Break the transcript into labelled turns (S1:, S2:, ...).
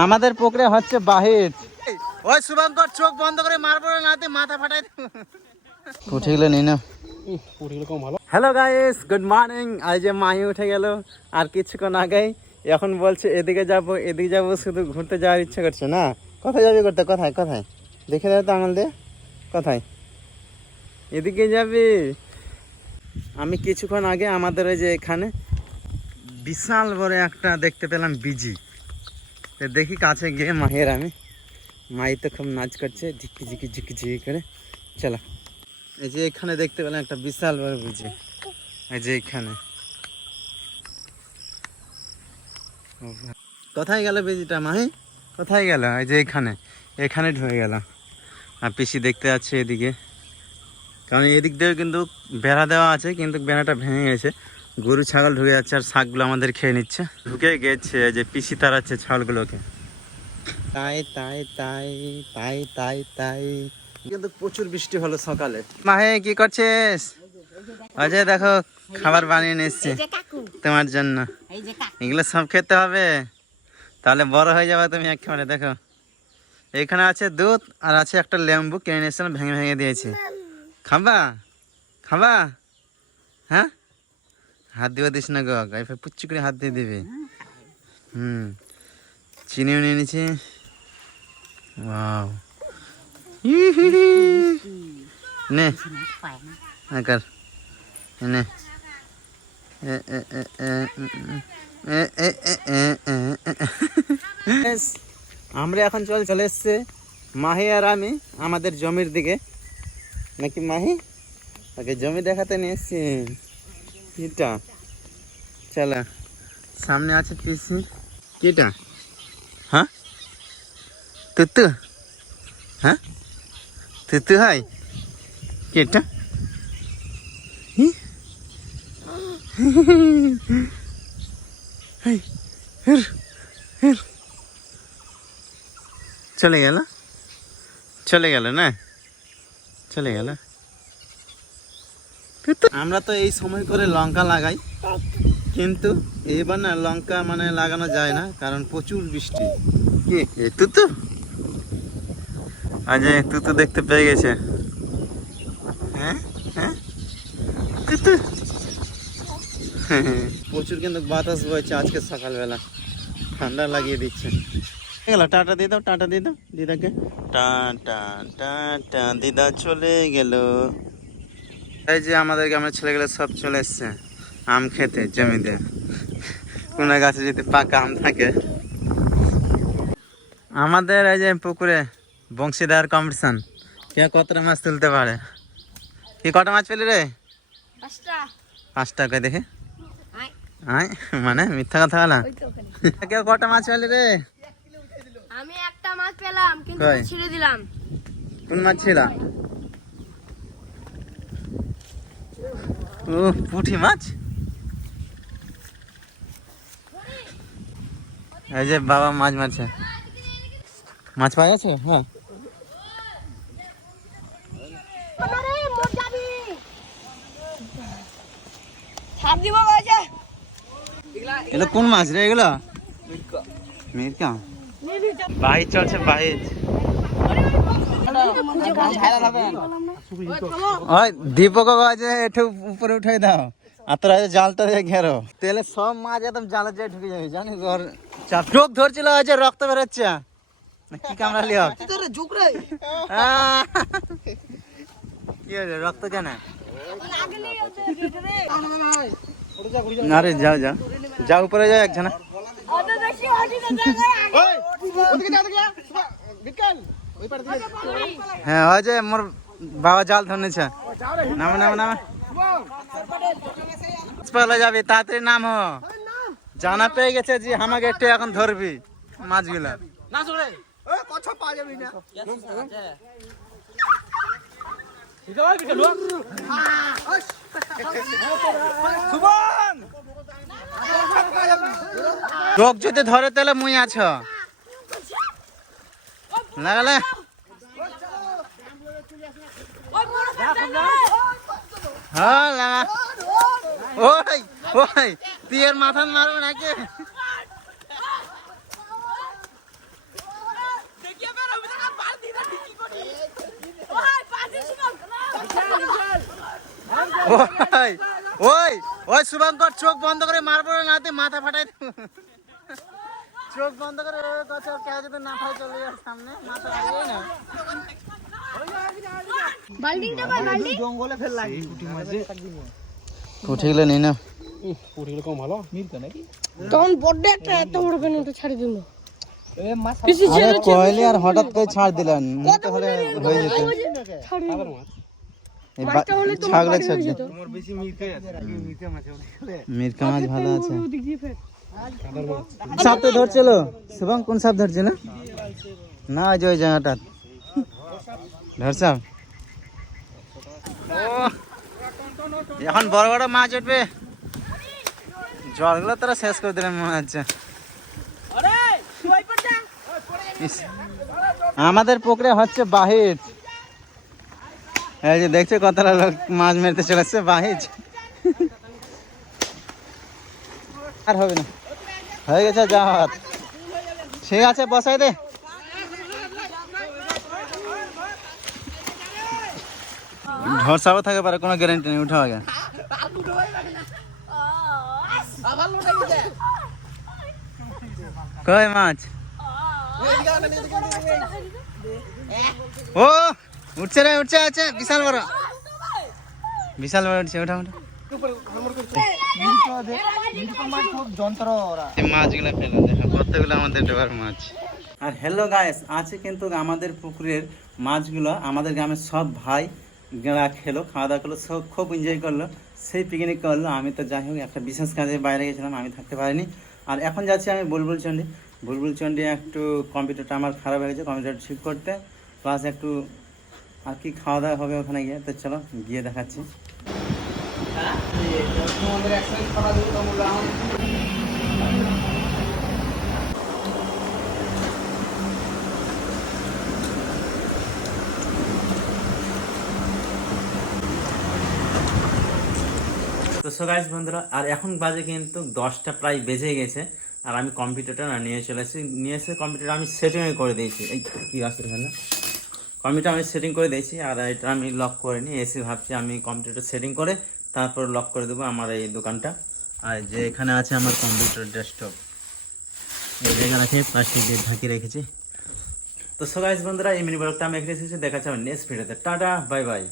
S1: আমাদের পুকুরে হচ্ছে বাহির। ওই শুভঙ্কর চোখ বন্ধ করে মারবো না মাথা ফাটাই উঠে গেলে নেই না হ্যালো গাইস গুড মর্নিং আজ যে মাই উঠে গেল আর কিছুক্ষণ আগেই এখন বলছে এদিকে যাব এদিকে যাব শুধু ঘুরতে যাওয়ার ইচ্ছা করছে না? কোথায় যাবি করতে? কোথায়? কোথায়? দেখে দেয় তো আঙুল দিয়ে। কোথায়? এদিকে যাবি? আমি কিছুক্ষণ আগে আমাদের ওই যে এখানে বিশাল বড় একটা দেখতে পেলাম বিজি। দেখি কাছে গিয়ে মায়ের আমি। মাই তো খুব নাচ করছে, ঝিকি ঝিকি ঝিকি ঝিকি করে। চলো। এই যে এখানে দেখতে পেলাম একটা বিশাল বড় বিজি এই যে এখানে। কোথায় গেল বিজিটা মাহি? কোথায় গেল? এই যে এখানে। এখানে ঢুকে গেল। আর পিসি দেখতে যাচ্ছে এদিকে। কারণ এদিক দিয়ে কিন্তু বেড়া দেওয়া আছে, কিন্তু বেড়াটা ভেঙে গেছে। গরু ছাগল ঢুকে যাচ্ছে আর শাকগুলো আমাদের খেয়ে নিচ্ছে। ঢুকে গেছে এই যে পিসি তাড়াচ্ছে ছাগলগুলোকে। তাই তাই তাই তাই তাই তাই। কিন্তু প্রচুর বৃষ্টি হলো সকালে। মাহে কি করছিস? অজয় দেখো খাবার বানিয়ে
S2: কাকু।
S1: তোমার জন্য। এগুলো সব খেতে হবে। তাহলে বড় হয়ে যাবে তুমি একেবারে দেখো। এখানে আছে দুধ আর আছে একটা লেম্বু কিনে নিয়ে এসেছিলাম ভেঙে ভেঙে দিয়েছি। খাবা? খাবা? হ্যাঁ? হাত দিবে দিস না গো গাইফে পুচ্চি করে হাত দিয়ে দিবি। হুম, চিনিও নিয়ে নিয়েছি ওয়াও। নে। আকার। নে। আমরা এখন চল চলে এসছে মাহি আর আমি আমাদের জমির দিকে। নাকি মাহি? ওকে জমি দেখাতে নিয়ে এসছি। কিটা চলো। সামনে আছে পিসি কিটা? হ্যাঁ? তুতু? হ্যাঁ? তুতু হয় কেটা। চলে গেল? চলে গেল না? চলে গেল? আমরা তো এই সময় করে লঙ্কা লাগাই। কিন্তু এবার না লঙ্কা মানে লাগানো যায় না কারণ প্রচুর বৃষ্টি। এ তুতু আজ তুতু দেখতে পেয়ে গেছে। হ্যাঁ? হ্যাঁ? প্রচুর কিন্তু বাতাস বইছে আজকে সকালবেলা। ঠান্ডা লাগিয়ে দিচ্ছে। গেল টাটা দিয়ে দাও টাটা দিয়ে দাও দিদাকে টাটা টাটা দিদা চলে গেল। এই যে আমাদের গ্রামের ছেলেগুলো সব চলে এসছে আম খেতে জমিতে। কোনো গাছে যদি পাকা আম থাকে। আমাদের এই যে পুকুরে বংশীদার কম্পিটিশন কে কতটা মাছ তুলতে পারে? কি কটা মাছ পেলি রে?
S2: পাঁচটা।
S1: করে দেখে?
S2: আয়।
S1: মানে মিথ্যা কথা বলা? কেউ কটা মাছ পেলি রে?
S2: আমি একটা মাছ পেলাম কিন্তু? ছেড়ে দিলাম।
S1: কোন মাছ ছিল? ও পুঁটি মাছ? এই যে বাবা মাছ মারছে। মাছ পাওয়া গেছে? হ্যাঁ। এগুলো কোন মাছ রে এগুলো? মিরকা। বাহির চলছে বাহির। ওই দীপক আছে একটু উপরে উঠে দাও। আর তোরা জালটা দিয়ে ঘেরো। তেলে সব মাছ একদম জালের যায় ঢুকে যাবে জানিস? ওর চাপ। টোক ধরছিল ওই যে রক্ত বেরোচ্ছে। কি কামড়ালি হোক কি হয়েছে রক্ত কেন? আরে যাও যাও যাও উপরে যাও একজনা। হ্যাঁ ওই যে মোর বাবা জাল ধরেছে নামো নামো নামো। পালা যাবে তাড়াতাড়ি নাম। হ জানা পেয়ে গেছে যে আমাকে একটু এখন ধরবি মাছগুলা। চোখ যদি ধরে তাহলে মুই আছ। লাগালে। হ্যাঁ ওই তুই মাথা ওই শুভঙ্কর চোখ বন্ধ করে মারবো না তুই মাথা ফাটাই চোখ বন্ধ করে যদি না সামনে মাথা ফাটাই না। নি। না
S2: তখন বড্ড একটা এত বড় কেন ওটা ছাড়ি দিল।
S1: আরে কয়লে আর হঠাৎ করে ছাড় দিলেন হলে হয়ে যেত। ছাগলের মিরকা মাছ ভালো আছে। সাপ তো ধরছিল। শুভম কোন সাপ ধরছিল? না ওই যে ওই জায়গাটা ধরছ এখন বড় বড় মাছ উঠবে। জলগুলো তোরা শেষ করে দিলেন মনে হচ্ছে। আমাদের পুকুরে হচ্ছে বাহির। এই যে দেখছ কতটা লোক মাছ মেরতে চলেছে, বাহির। আর হবে না। হয়ে গেছে যা ঠিক আছে, বসাই দে। ঝড়সাবো থাকে পারে কোনো গ্যারান্টি নেই উঠা আগে। কই মাছ? ও উঠছে রে উঠছে আছে বিশাল বড়। বিশাল বড় উঠছে ওঠা এই মাছগুলো ফেলে দেখো কতগুলো আমাদের ডোবার মাছ। আর হ্যালো গায়েস আছে কিন্তু আমাদের পুকুরের মাছগুলো আমাদের গ্রামের সব ভাই গেলা খেলো, খাওয়া দাওয়া করল, সব খুব এনজয় করল। সেই পিকনিক করল, আমি তো যাই হোক, একটা বিশেষ কাজে বাইরে গেছিলাম, আমি থাকতে পারিনি। আর এখন যাচ্ছি আমি বুলবুল চন্ডী বুলবুল চন্ডী একটু কম্পিউটারটা আমার খারাপ হয়ে গেছে, কম্পিউটার ঠিক করতে। প্লাস একটু আর কি খাওয়া দাওয়া হবে ওখানে গিয়ে, তো চলো গিয়ে দেখাচ্ছি। তো সো গাইস বন্ধুরা, আর এখন বাজে কিন্তু দশটা, প্রায় বেজে গেছে, আর আমি কম্পিউটারটা না নিয়ে চলে এসেছি নিয়ে এসে কম্পিউটার আমি সেটিং করে দিয়েছি। এই, কি আসতে না কম্পিউটার আমি সেটিং করে দিয়েছি, আর এটা আমি লক করে নিই এসে ভাবছি আমি কম্পিউটার সেটিং করে তারপর লক করে দেবো আমার এই দোকানটা। আর যে এখানে আছে আমার কম্পিউটার ডেস্কটপ এই জায়গা রাখে প্লাস্টিক দিয়ে ঢাকি রেখেছি। তো সো গাইস বন্ধুরা, এই মিনি ব্লগটা আমি এখানে এসেছি। দেখা আমার নেক্সট ভিডিওতে টাটা বাই বাই